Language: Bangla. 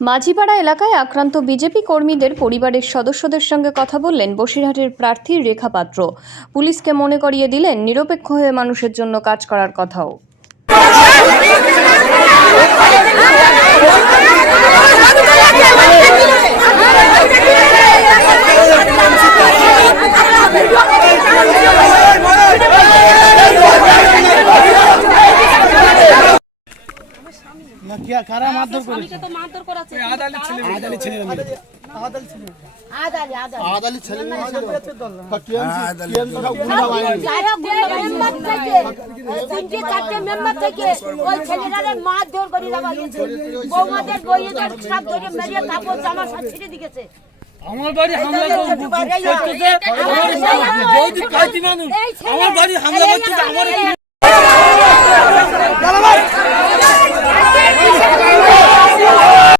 মাঝিপাড়া এলাকায় আক্রান্ত বিজেপি কর্মীদের পরিবারের সদস্যদের সঙ্গে কথা বললেন বসিরহাটের প্রার্থী রেখা পাত্র। পুলিশকে মনে করিয়ে দিলেন, নিরপেক্ষ হয়ে মানুষের জন্য কাজ করার কথাও। না কি কারা মারধর করেছে? স্বামীকে তো মারধর করাচ্ছে আদালি ছেলে আদালি ছেলে আদালি ছেলে। আদালি আদালি। আদালি ছেলে টিএমসি টিএমসি সব গুন্ডা বাহিনী যারা মেম্বার থেকে তিনটে চারটে মেম্বার থেকে ওই ছেলেটারে মারধর করে দেওয়া বৌমাদের বইয়েদের সব ধরে মেরিয়ে কাপড় জামা সব ছিঁড়ে দিয়েছে আমার বাড়ি হামলা করতেছে আমার বাড়ি হামলা করতেছে আমার